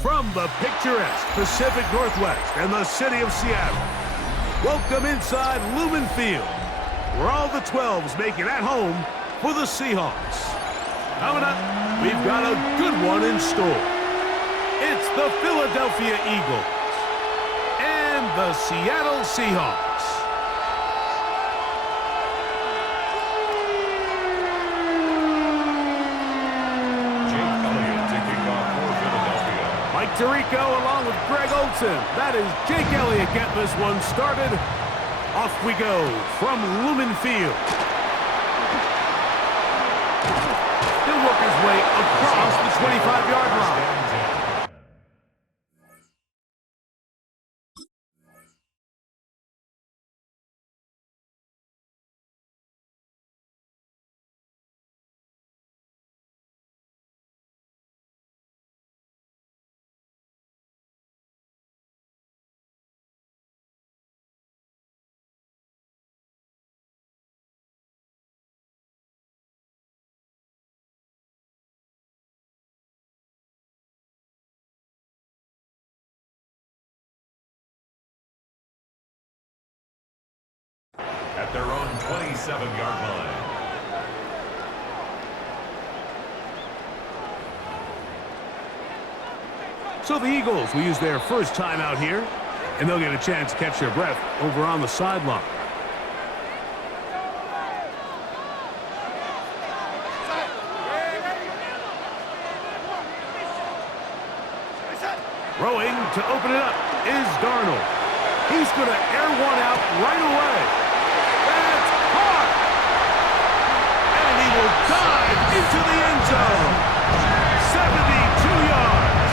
From the picturesque Pacific Northwest and the city of Seattle, welcome inside Lumen Field, where all the 12s make it at home for the Seahawks. Coming up, we've got a good one in store. It's the Philadelphia Eagles and the Seattle Seahawks. Mike Tirico along with Greg Olsen. That is Jake Elliott getting this one started. Off we go from Lumen Field. He'll work his way across the 25-yard line. At their own 27-yard line. So the Eagles will use their first time out here, and they'll get a chance to catch their breath over on the sideline. Throwing to open it up is Darnold. He's going to air one out right away. That's caught. And he will dive into the end zone. 72 yards.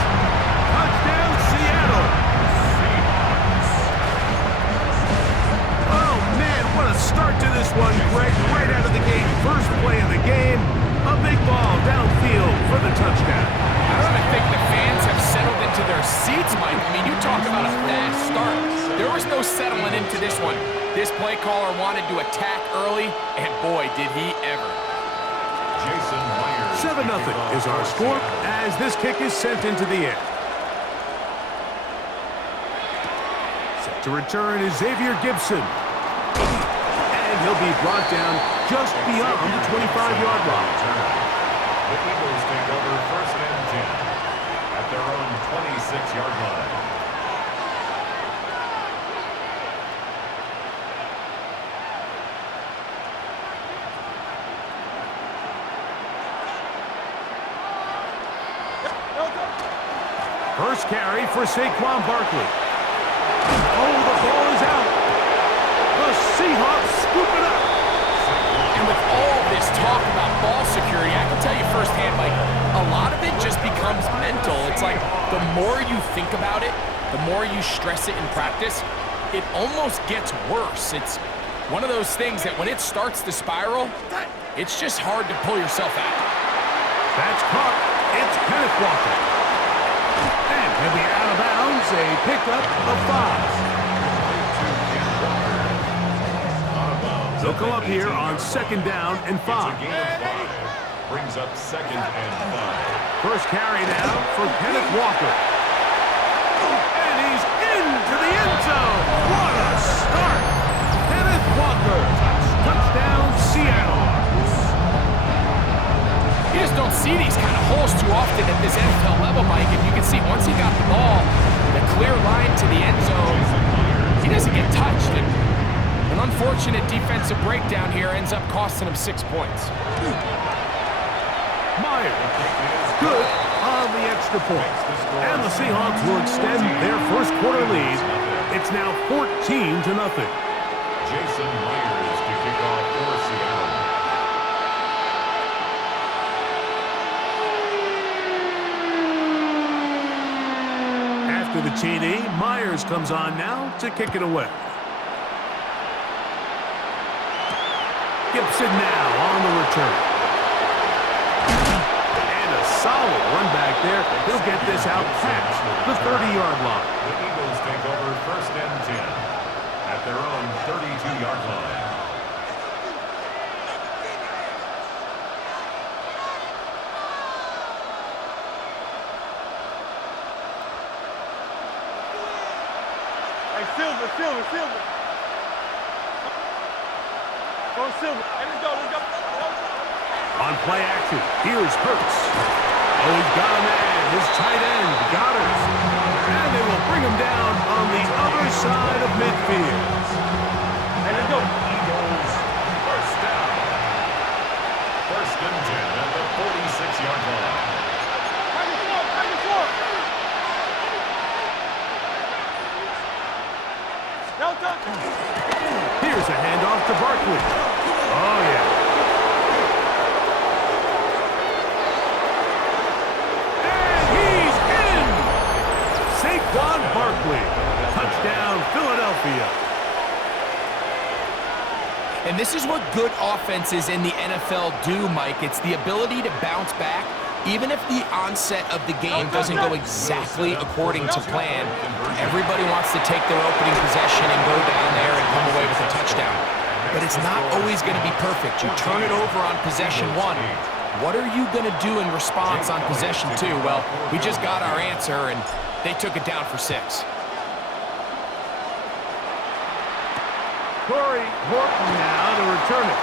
Touchdown, Seattle. Oh, man, what a start to this one, Greg. Right out of the gate, first play of the game. A big ball downfield for the touchdown. I don't even think the fans have settled into their seats, Mike. I mean, you talk about a fast start. There was no settling into this one. This play caller wanted to attack early, and boy, did he ever. 7-0 is our score as this kick is sent into the air. Set to return is Xavier Gibson. And he'll be brought down just beyond the 25-yard line. The Eagles take over first and 10 at their own 26-yard line. First carry for Saquon Barkley. Oh, the ball is out. The Seahawks scoop it up. And with all this talk about ball security, I can tell you firsthand, Mike, a lot of it just becomes mental. It's like the more you think about it, the more you stress it in practice, it almost gets worse. It's one of those things that when it starts to spiral, it's just hard to pull yourself out. That's caught. It's Kenneth Walker. And he'll be out of bounds, a pickup of 5. They'll come up here on 2nd down and 5. Brings up 2nd and 5. First carry now for Kenneth Walker. And he's into the end zone. What a start. Kenneth Walker. Touchdown, Seattle. You just don't see these kind of holes too often at this NFL level, Mike. And you can see once he got the ball, the clear line to the end zone, he doesn't get touched. And an unfortunate defensive breakdown here ends up costing him 6 points. Myers, good on the extra point. And the Seahawks will extend their first quarter lead. It's now 14-0. Jason Myers to kick off for Seattle. After the TD, Myers comes on now to kick it away. Gibson now on the return. And a solid run back there. He'll get this out past the 30-yard line. The Eagles take over first and 10 at their own 32-yard line. Hey, Silver. Go, Silver. Hey, let's go. On play action, here's Hurts. Oh, he's got a man, his tight end, Goddard. And they will bring him down on the other side of midfield. Hey, let's go. Eagles, first down. First and 10 at the 46-yard line. Fight the floor. Delta. Here's a handoff to Barkley. Oh, yeah. Saquon Barkley. Touchdown, Philadelphia. And this is what good offenses in the NFL do, Mike. It's the ability to bounce back, even if the onset of the game doesn't go exactly according to plan. Everybody wants to take their opening possession and go down there and come away with a touchdown. But it's not always going to be perfect. You turn it over on possession one. What are you going to do in response on possession two? Well, we just got our answer, and they took it down for 6. Corey Horton now to return it.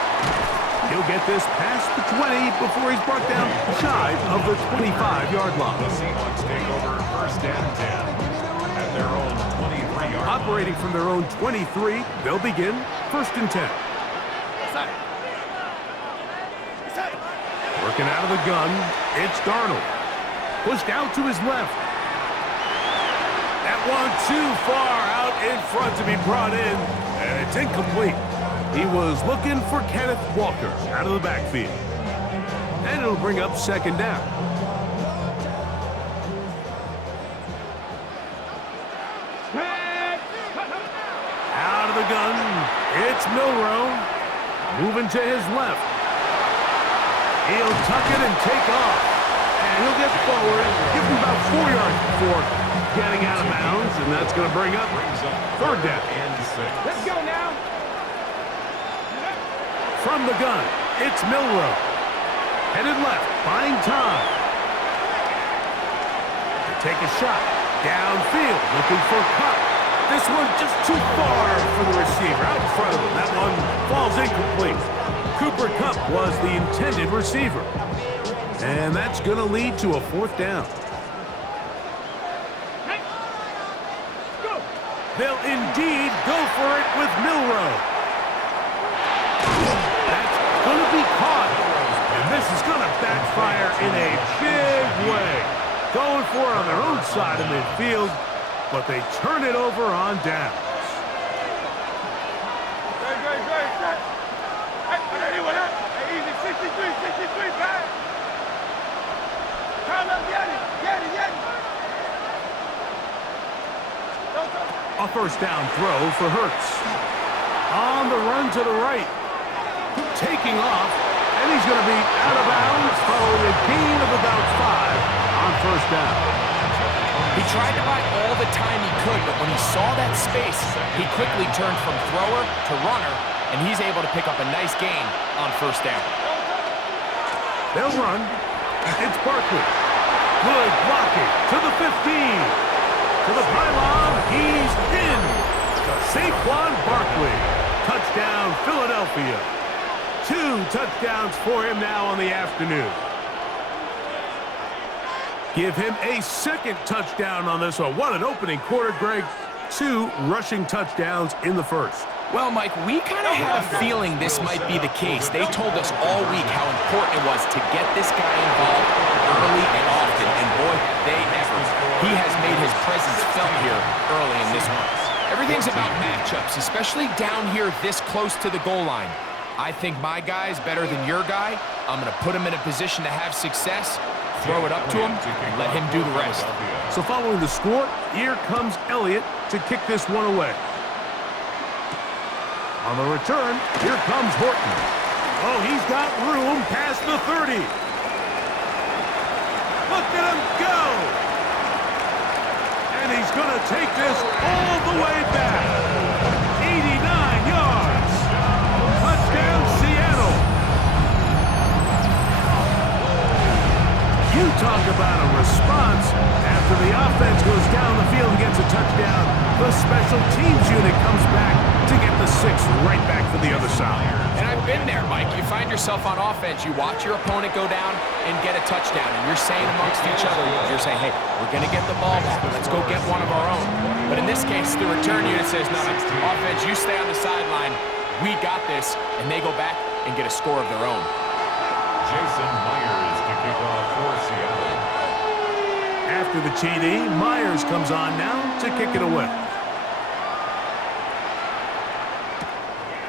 He'll get this past the 20 before he's brought down shy of the 25-yard line. The Seahawks take over first and 10 at their own 23-yard line. Operating from their own 23, they'll begin first and 10. Working out of the gun, it's Darnold. Pushed out to his left. That one too far out in front to be brought in, and it's incomplete. He was looking for Kenneth Walker out of the backfield. And it'll bring up second down. Out of the gun, it's Milroe. Moving to his left. He'll tuck it and take off. And he'll get forward, give him about 4 yards before getting out of bounds, and that's going to bring up third down. And 6. Let's go now. From the gun, it's Milroe. Headed left, buying time. To take a shot. Downfield, looking for Cup. This one just too far for the receiver, out in front of him. That one falls incomplete. Cooper Kupp was the intended receiver. And that's going to lead to a fourth down. They'll indeed go for it with Milroe. That's going to be caught. And this is going to backfire in a big way. Going for it on their own side of midfield, but they turn it over on downs. Great. Hey, easy, 63, back. Time up, get it. A first down throw for Hurts. On the run to the right. Taking off, and he's going to be out of bounds following a gain of about 5 on first down. He tried to buy all the time he could, but when he saw that space, he quickly turned from thrower to runner, and he's able to pick up a nice gain on first down. They'll run. It's Barkley. Good blocking to the 15. To the pylon, he's in. Saquon Barkley. Touchdown, Philadelphia. 2 touchdowns for him now on the afternoon. Give him a second touchdown on this one. What an opening quarter, Greg. 2 rushing touchdowns in the first. Well, Mike, we kind of had a feeling this might be the case. They told us all week how important it was to get this guy involved early and often, and boy, have they ever. He has made his presence felt here early in this one. Everything's about matchups, especially down here this close to the goal line. I think my guy's better than your guy. I'm going to put him in a position to have success, throw it up to him, and let him do the rest. So following the score, here comes Elliott to kick this one away. On the return, here comes Horton. Oh, he's got room past the 30. Look at him go! And he's going to take this all the way back. 89 yards. Touchdown, Seattle. You talk about a response after the offense goes down the field and gets a touchdown. The special teams unit comes back to get the 6 right back for the other side. And I've been there, Mike. You find yourself on offense, you watch your opponent go down and get a touchdown, and you're saying amongst each other, you're saying, hey, we're going to get the ball back. Let's go get one of our own. But in this case, the return unit says, no, offense, you stay on the sideline. We got this. And they go back and get a score of their own. Jason Myers to kick off for Seattle. After the TD, Myers comes on now to kick it away.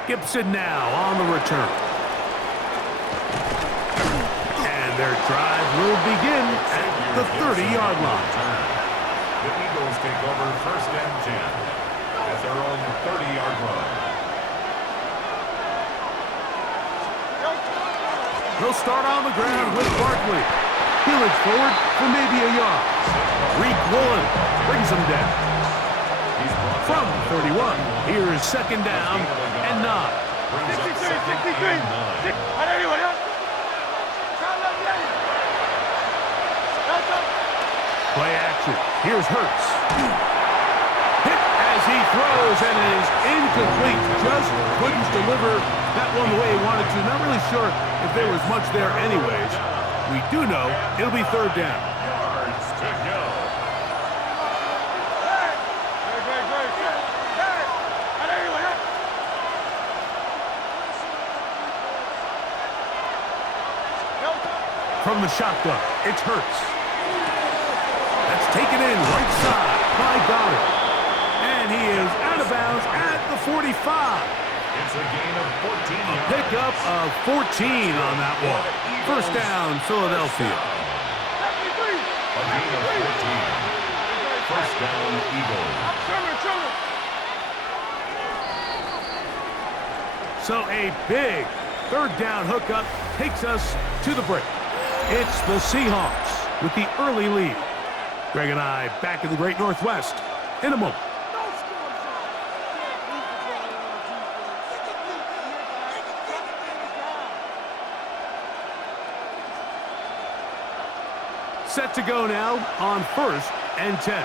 Gibson now on the return. And their drive will begin at the 30-yard line. The Eagles take over 1st and 10 at their own 30-yard line. He'll start on the ground with Barkley. He'll forward for maybe a yard. Reek Woolen brings him down. From 31, here is 2nd down and 9. 63. Play action. Here's Hurts. Hit as he throws, and it is incomplete. Just couldn't deliver that one the way he wanted to. Not really sure if there was much there anyways. We do know it'll be 3rd down. Yards to go. From the shotgun, it's Hurts. That's taken in right side by Goddard. And he is out of bounds at the 45. It's a gain of 14 yards. Pickup of 14 on that one. 1st down, Philadelphia. A gain of 14. 1st down, Eagles. So a big 3rd down hookup takes us to the break. It's the Seahawks with the early lead. Greg and I back in the Great Northwest in a moment. Set to go now on 1st and 10.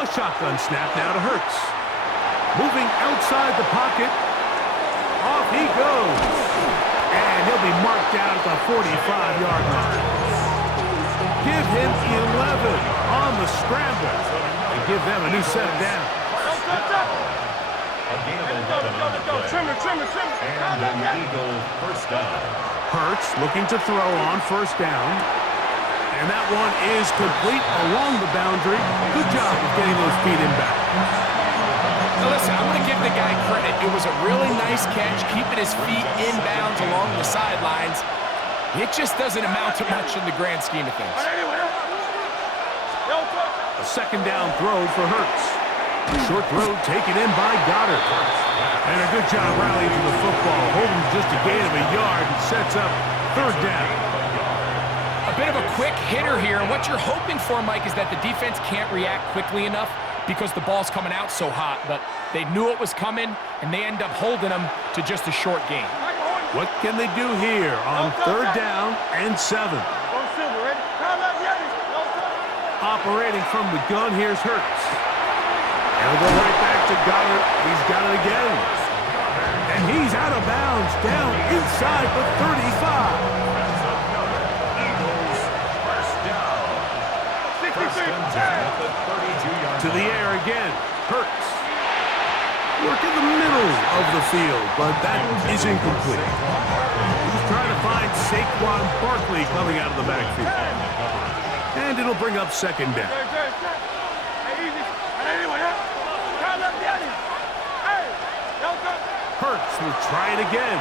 A shotgun snap now to Hurts. Moving outside the pocket. Off he goes. And he'll be marked down at the 45-yard line. Give him 11 on the scramble and give them a new set down. A gain of 11 on the play. And an Eagle 1st down. Hurts looking to throw on 1st down. And that one is complete along the boundary. Good job of getting those feet in back. Now listen, I'm going to give the guy credit. It was a really nice catch, keeping his feet inbounds along the sidelines. It just doesn't amount to much in the grand scheme of things. A 2nd down throw for Hurts. Short throw taken in by Goddard. And a good job rallying to the football. Holding just a gain of a yard and sets up 3rd down. A bit of a quick hitter here, and what you're hoping for, Mike, is that the defense can't react quickly enough because the ball's coming out so hot, but they knew it was coming, and they end up holding them to just a short gain. What can they do here on 3rd down and 7? Operating from the gun, here's Hurts. And he'll go right back to Goddard. He's got it again. And he's out of bounds down inside the 35. To the air again, Hurts. Work in the middle of the field, but that is incomplete. He's trying to find Saquon Barkley coming out of the backfield. And it'll bring up 2nd down. Hurts will try it again.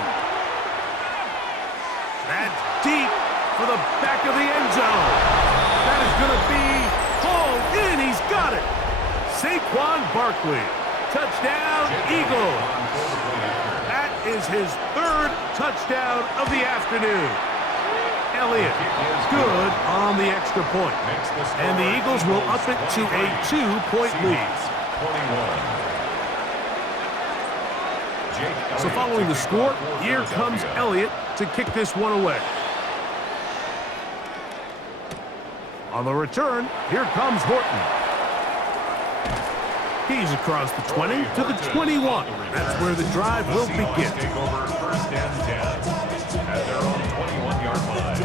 That's deep for the back of the end zone. That is going to be hauled in. He's got it. Saquon Barkley. Touchdown, Eagles. That is his 3rd touchdown of the afternoon. Elliott good on the extra point. And the Eagles will up it to a 2-point lead. So following the score, here comes Elliott to kick this one away. On the return, here comes Horton. He's across the 20 to the 21. That's where the drive will begin. Take over first and 10 at their own 21-yard line.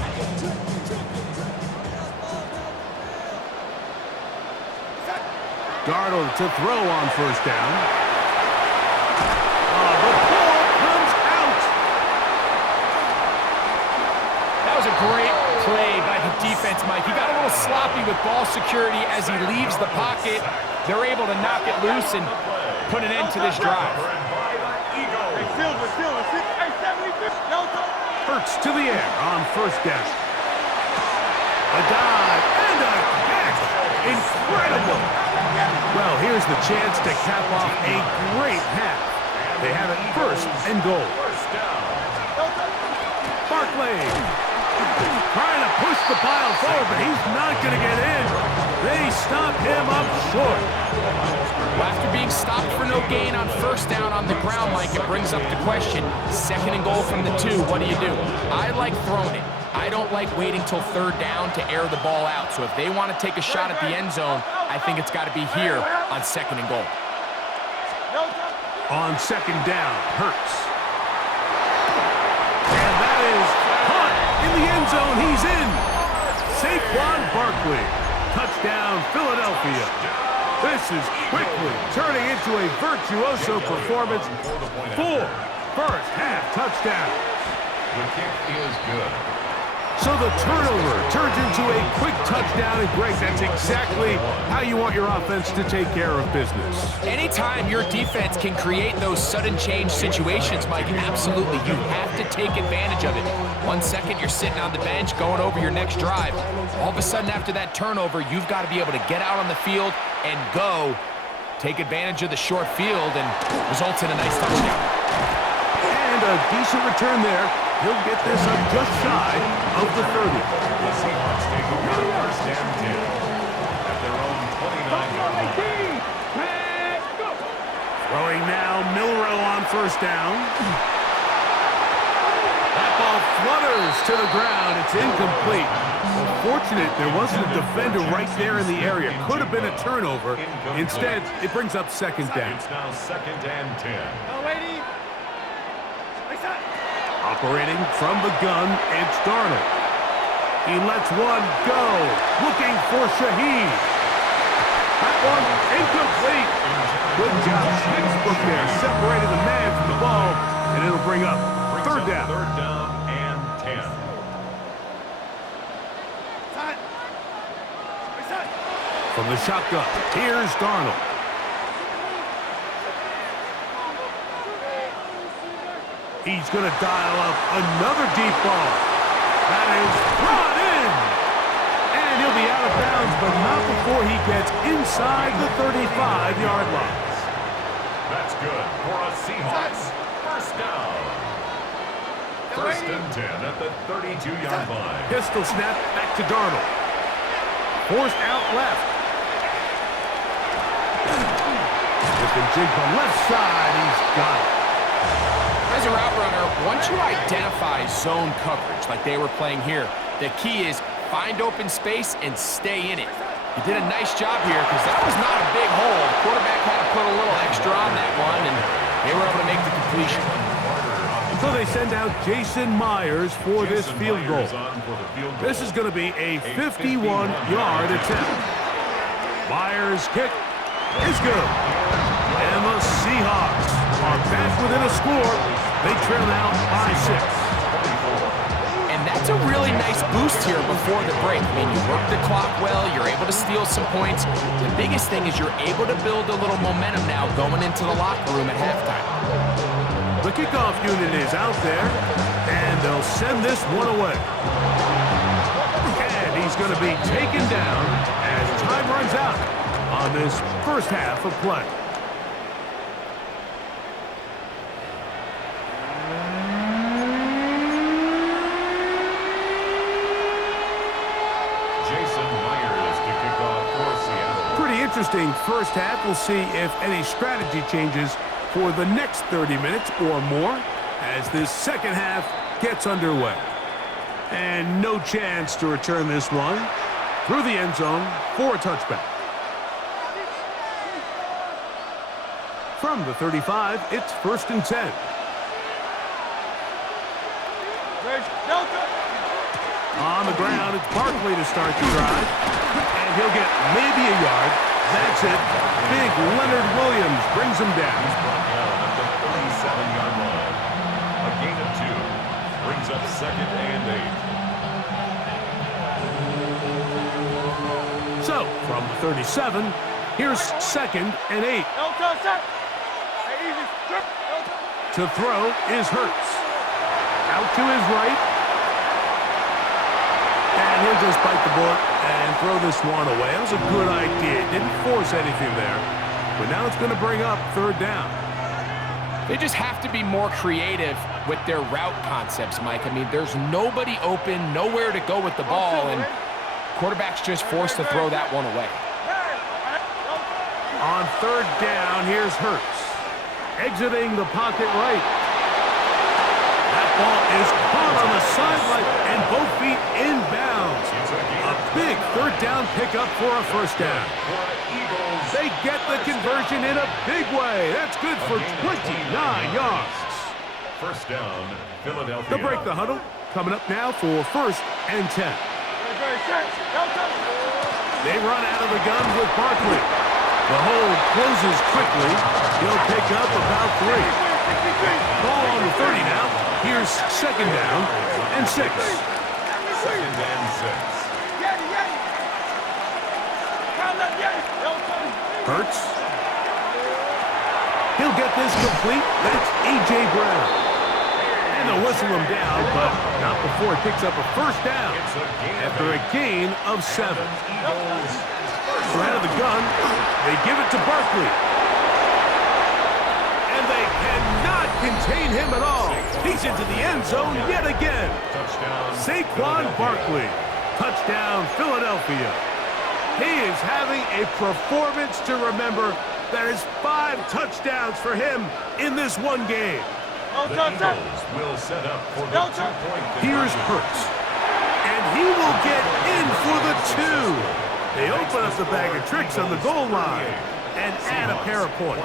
Darnold to throw on first down. The ball comes out. That was a great play by the defense, Mike. He got a little sloppy with ball security as he leaves the pocket. They're able to knock it loose and put an end to this drive. Hurts to the air on first down. A dive and a catch. Incredible. Well, here's the chance to cap off a great half. They have it first and goal. Barkley trying to push the pile forward, but he's not going to get in. They stop him up short. Well, after being stopped for no gain on first down on the ground, Mike, it brings up the question, second and goal from the 2, what do you do? I like throwing it. I don't like waiting till third down to air the ball out. So if they want to take a shot at the end zone, I think it's got to be here on second and goal. On second down, Hurts. And that is caught in the end zone. He's in. Saquon Barkley. Touchdown, Philadelphia. This is quickly turning into a virtuoso performance. 4 first-half touchdowns. The kick is good. So the turnover turns into a quick touchdown, and Greg, that's exactly how you want your offense to take care of business. Anytime your defense can create those sudden change situations, Mike, absolutely, you have to take advantage of it. 1 second, you're sitting on the bench going over your next drive. All of a sudden, after that turnover, you've got to be able to get out on the field and go, take advantage of the short field, and results in a nice touchdown. And a decent return there. He'll get this up just shy of the 30. The Seahawks take over first and 10 at their own 29-yard line. Throwing now, Milrow on first down. That ball flutters to the ground. It's incomplete. Well, fortunate there wasn't a defender right there in the area. Could have been a turnover. Instead, it brings up second down. It's now second and 10. Operating from the gun, it's Darnold. He lets one go, looking for Shaheed. That one incomplete. Good job, textbook there, separating the man from the ball, and it'll bring up third down. Third down and 10. From the shotgun, here's Darnold. He's going to dial up another deep ball. That is brought in. And he'll be out of bounds, but not before he gets inside the 35-yard line. That's good for a Seahawks first down. First and 10 at the 32-yard line. Pistol snap back to Darnold. Forced out left. Smith and Jigba left side. He's got it. As a route runner, once you identify zone coverage like they were playing here, the key is find open space and stay in it. He did a nice job here because that was not a big hole. The quarterback had to put a little extra on that one, and they were able to make the completion. So they send out Jason Myers for this field goal. This is going to be a 51-yard attempt. Myers' kick is good. And the Seahawks are back within a score. They trail now by 6. And that's a really nice boost here before the break. I mean, you work the clock well, you're able to steal some points. The biggest thing is you're able to build a little momentum now going into the locker room at halftime. The kickoff unit is out there, and they'll send this one away. And he's going to be taken down as time runs out on this first half of play. Interesting first half. We'll see if any strategy changes for the next 30 minutes or more as this second half gets underway. And no chance to return this one. through the end zone for a touchback. From the 35, it's 1st and 10. On the ground, it's Barkley to start the drive. And he'll get maybe a yard. That's it. Big Leonard Williams brings him down. He's brought down at the 37-yard line. A gain of 2 brings up 2nd and 8. So, from the 37, here's 2nd and 8. To throw is Hurts. Out to his right. And he'll just bite the bullet and throw this one away. That was a good idea. Didn't force anything there. But now it's going to bring up 3rd down. They just have to be more creative with their route concepts, Mike. I mean, there's nobody open, nowhere to go with the ball, and quarterback's just forced to throw that one away. On 3rd down, here's Hurts. Exiting the pocket right. That ball is caught on the sideline and both feet inbounds. A big 3rd down pickup for a 1st down. They get the conversion in a big way. That's good for 29 yards. 1st down, Philadelphia. They'll break the huddle. Coming up now for 1st and 10. They run out of the gun with Barkley. The hole closes quickly. He'll pick up about 3. Ball on the 30 now. Here's 2nd down and 6. 2nd and 6. Hurts. He'll get this complete. That's A.J. Brown. And they'll whistle him down, but not before he picks up a 1st down after a gain of 7. So out of the gun, they give it to Barkley. And they cannot contain him at all. He's into the end zone yet again. Saquon Barkley. Touchdown, Philadelphia. He is having a performance to remember. That is 5 touchdowns for him in this one game. The Eagles will set up for the 2-point conversion. Here's Hurts. And he will get in for the 2. They open up the bag of tricks on the goal line and add a pair of points.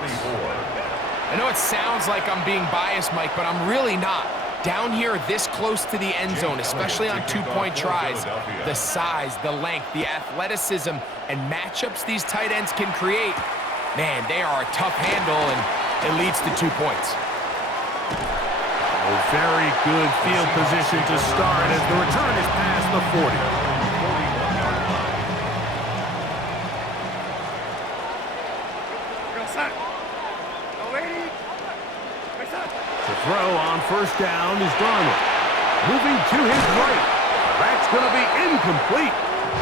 I know it sounds like I'm being biased, Mike, but I'm really not. Down here this close to the end zone, especially on 2-point tries, the size, the length, the athleticism, and matchups these tight ends can create, man, they are a tough handle, and it leads to 2 points. A very good field position to start as the return is past the 40. To throw on 1st down is Darnold. Moving to his right. That's going to be incomplete.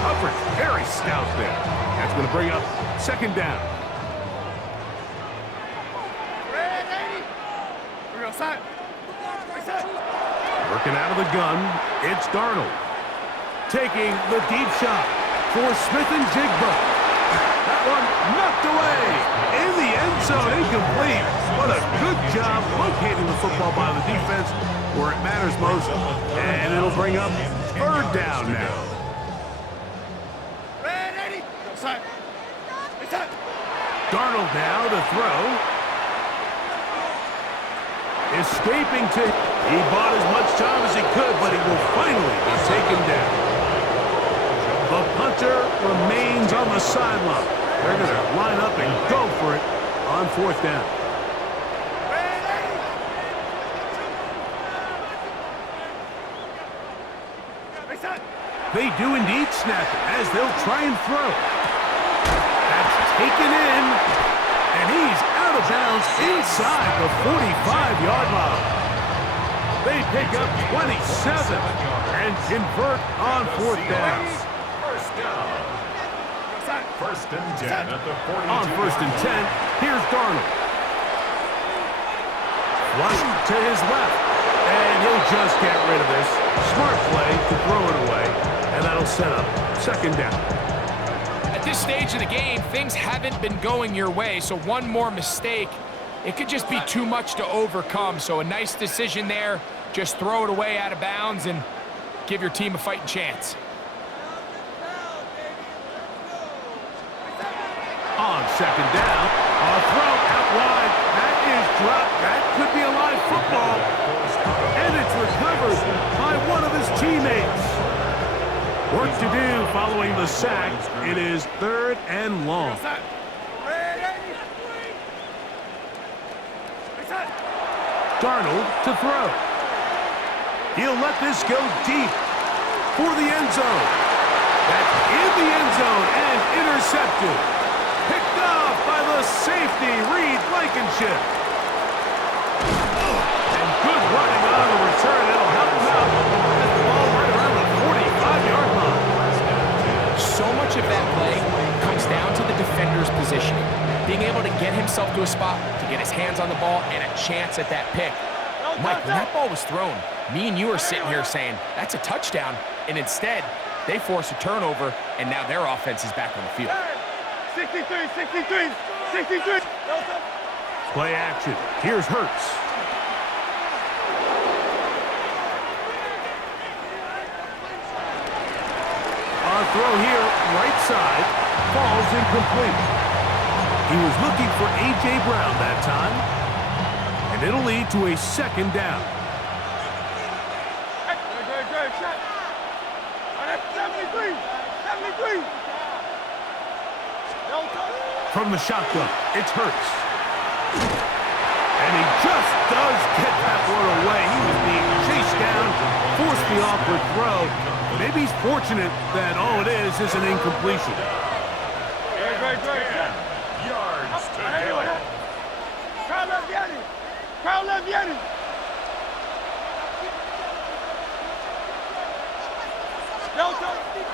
Coverage very stout there. That's going to bring up 2nd down. Working out of the gun, it's Darnold. Taking the deep shot for Smith and Jigba. That one knocked away. In the end zone, incomplete. What a good job locating the football by the defense where it matters most. And it'll bring up 3rd down now. Darnold now to throw. Escaping to... He bought as much time as he could, but he will finally be taken down. The punter remains on the sideline. They're going to line up and go for it on 4th down. They do indeed snap it as they'll try and throw. That's taken in, and he's out of bounds inside the 45-yard line. They pick up 27 and convert on 4th down. 1st and 10 at the 42. On 1st and 10, here's Darnold. Flush to his left, and he'll just get rid of this. Smart play to throw it away, and that'll set up 2nd down. At this stage of the game, things haven't been going your way, so one more mistake, it could just be too much to overcome. So a nice decision there. Just throw it away out of bounds and give your team a fighting chance. second down. A throw out wide. That is dropped. That could be a live football. And it's recovered by one of his teammates. Work to do following the sack. It is 3rd and long. Darnold to throw. He'll let this go deep for the end zone. That's in the end zone and intercepted. Picked off by the safety, Reed Blankenship. And good running on the return. That'll help him out. Get the ball right around the 45-yard line. So much of that play comes down to the defender's positioning. Being able to get himself to a spot, to get his hands on the ball, and a chance at that pick. Mike, when that ball was thrown, me and you are sitting here saying, that's a touchdown, and instead, they force a turnover, and now their offense is back on the field. 63, 63, 63. Play action. Here's Hurts. On throw here, right side, falls incomplete. He was looking for A.J. Brown that time, and it'll lead to a second down. 73, 73. From the shotgun, it's Hurts. And he just does get that one away. He was being chased down, forced the awkward throw. Maybe he's fortunate that all it is an incompletion. Yards to go. Carl Leviani.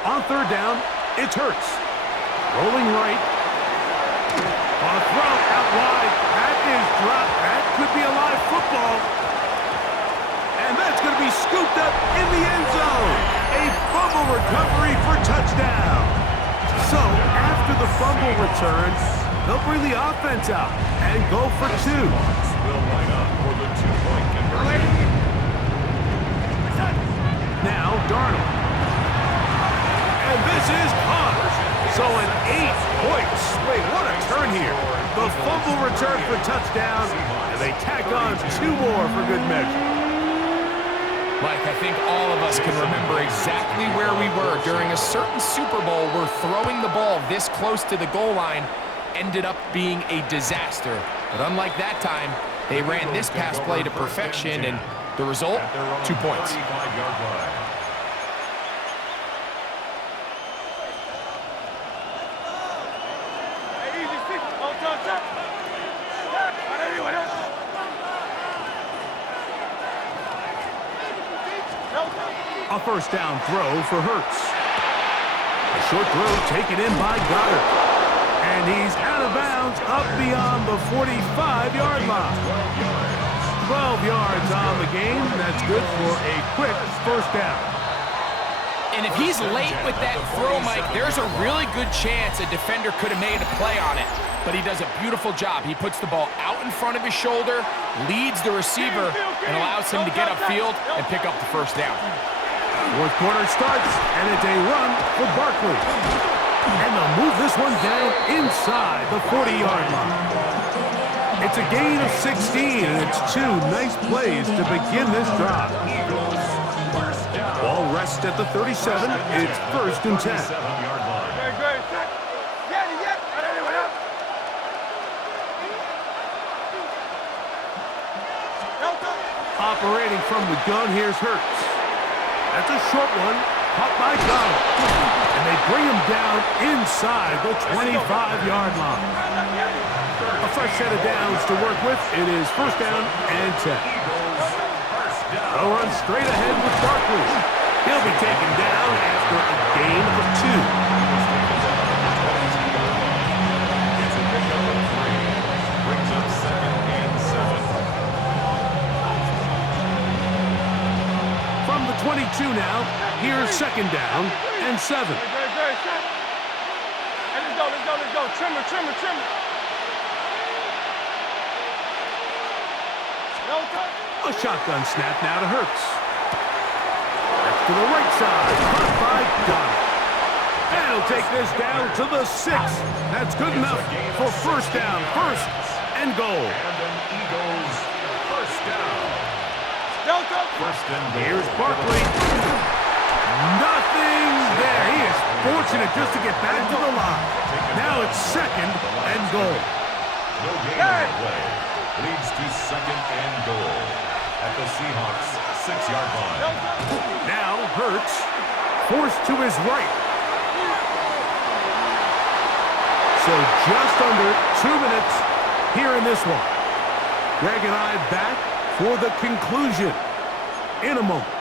On 3rd down, it's Hurts. Rolling right. On a throw out wide. That is dropped. That could be a live football. And that's going to be scooped up in the end zone. A fumble recovery for touchdown. So, after the fumble return, they'll bring the offense out and go for 2. Will line up for the 2-point conversion. Now, Darnold. And this is caught. So an 8-point swing. What a turn here. The fumble return for touchdown, and they tack on 2 more for good measure. Mike, I think all of us can remember exactly where we were during a certain Super Bowl where throwing the ball this close to the goal line ended up being a disaster. But unlike that time, they ran this pass play to perfection, and the result, 2 points. 35-yard line. A first down throw for Hurts. A short throw taken in by Goddard. And he's out of bounds up beyond the 45-yard line. 12 yards on the game. That's good for a quick first down. And if he's late with that throw, Mike, there's a really good chance a defender could have made a play on it. But he does a beautiful job. He puts the ball out in front of his shoulder, leads the receiver, and allows him to get upfield and pick up the first down. 4th quarter starts, and it's a run for Barkley. And they'll move this one down inside the 40-yard line. It's a gain of 16, and it's 2 nice plays to begin this drive. Ball rests at the 37. It's 1st and 10. 7-yard line. Operating from the gun, here's Hurts. That's a short one, caught by Goddard. And they bring him down inside the 25-yard line. A fresh set of downs to work with. It is 1st down and 10. They'll run straight ahead with Barkley. He'll be taken down after a gain of 2. It's a pickup of 3. Brings up 2nd and 7. From the 22 now, here's 2nd down and 7. Hey, let's go. Trimmer. A shotgun snap now to Hurts. That's to the right side, caught by Goddard. And he'll take this down to the 6. That's good enough for first down. First and goal. And an Eagles first down. First and goal. Here's Barkley. Nothing there. He is fortunate just to get back to the line. Now it's second and goal. No gain on the play. Leads to second and goal at the Seahawks 6-yard line. Now Hurts forced to his right. So just under 2 minutes here in this one. Greg and I back for the conclusion in a moment.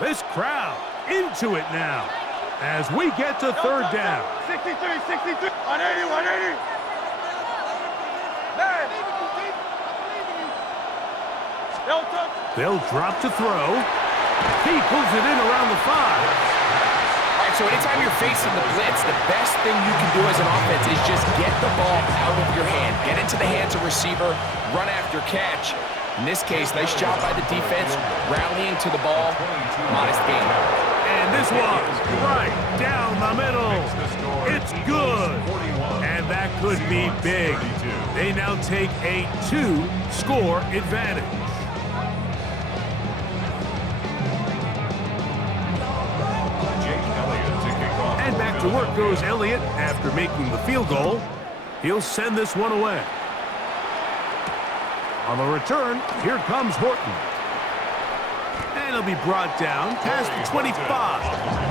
This crowd into it now as we get to third down. 63, 63, 180, 180. They'll drop to throw. He pulls it in around the 5. All right, so anytime you're facing the blitz, the best thing you can do as an offense is just get the ball out of your hand. Get into the hands of receiver, run after catch. In this case, nice job by the defense, rallying to the ball. Modest gain. And this one, right down the middle. It's good. And that could be big. They now take a 2-score advantage. And back to work goes Elliott after making the field goal. He'll send this one away. On the return, here comes Horton. And he'll be brought down past the 25.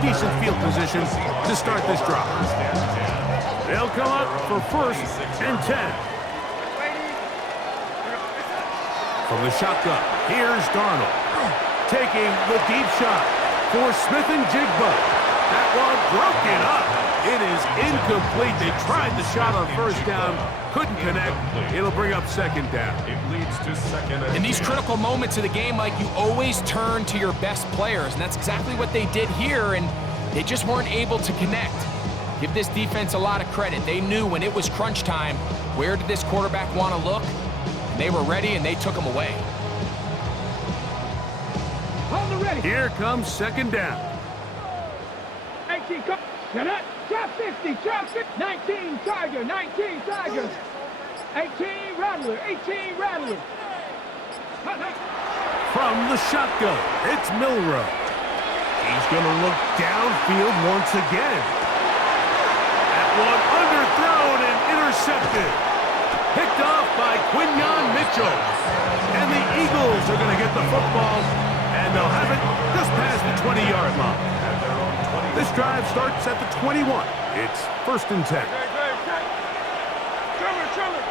Decent field position to start this drive. They'll come up for first and 10. From the shotgun, here's Darnold. Taking the deep shot for Smith and Jigba. That one broken up. It is incomplete. They tried the shot on first down, couldn't connect. It'll bring up second down. It leads to second and In these critical moments of the game, Mike, you always turn to your best players, and that's exactly what they did here, and they just weren't able to connect. Give this defense a lot of credit. They knew when it was crunch time, where did this quarterback want to look? And they were ready, and they took him away. Here comes second down. 18, come. Shut up. Drop 50, drop 50. 19, Tiger, 19, Tiger. 18, Rattler, 18, Rattler. From the shotgun, it's Milrow. He's going to look downfield once again. That one underthrown and intercepted. Picked off by Quinyon Mitchell. And the Eagles are going to get the football, and they'll have it just past the 20-yard line. This drive starts at the 21. It's first and 10. Trevor.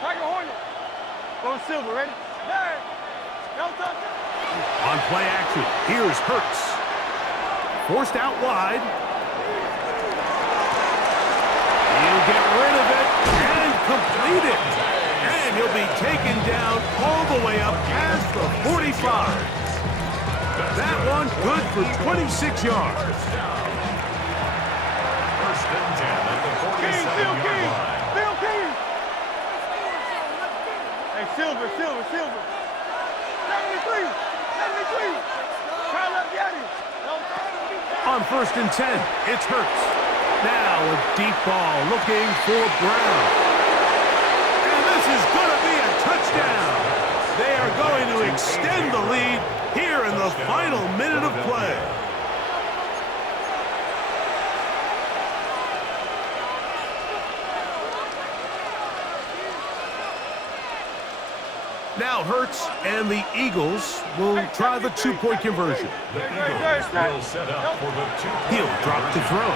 Tiger Hornet. Go Silver, ready? On play action, here's Hurts. Forced out wide. He'll get rid of it and complete it. And he'll be taken down all the way up past the 45. That one good for 26 yards. first and 10 at the 47-yard line. Bill King. Hey, Silver. 73. Kyle Yeti. On first and 10, it's Hurts. Now a deep ball looking for Brown. And this is going to be a touchdown. They are going to extend the lead here in the final minute of play. Now Hurts and the Eagles will try the two-point conversion. The Eagles will set up for the two-point He'll drop to throw.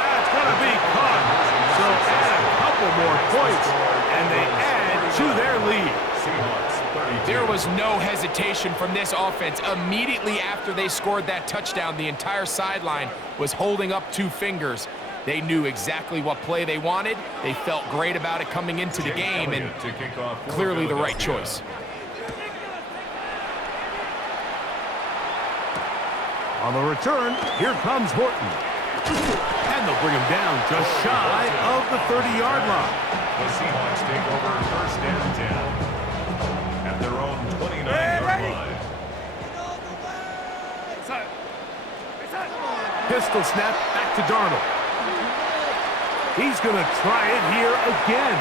That's going to be caught. So add a couple more points, and they add to their lead. There was no hesitation from this offense. Immediately after they scored that touchdown, the entire sideline was holding up two fingers. They knew exactly what play they wanted. They felt great about it coming into the game, and clearly the right choice. On the return, here comes Horton. And they'll bring him down just shy of the 30-yard line. The Seahawks take over first and 10 at their own 29-yard line. Pistol snap back to Darnold. He's going to try it here again.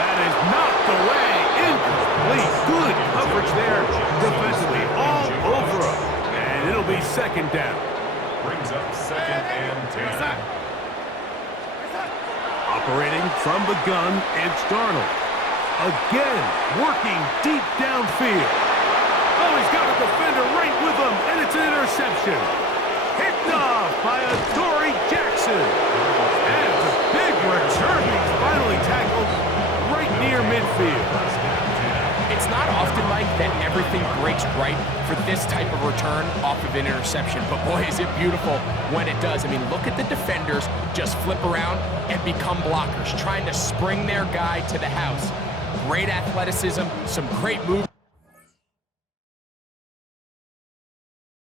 That is not the way. Incomplete. Good coverage there defensively all over him. And it'll be second down. Brings up second and 10. Operating from the gun, it's Darnold. Again, working deep downfield. Oh, he's got a defender right with him, and it's an interception. Picked off by Adoree Jackson. And it's a big return. He's finally tackled right near midfield. It's not often, Mike, that everything breaks right for this type of return off of an interception. But, boy, is it beautiful when it does. I mean, look at the defenders just flip around and become blockers, trying to spring their guy to the house. Great athleticism, some great moves.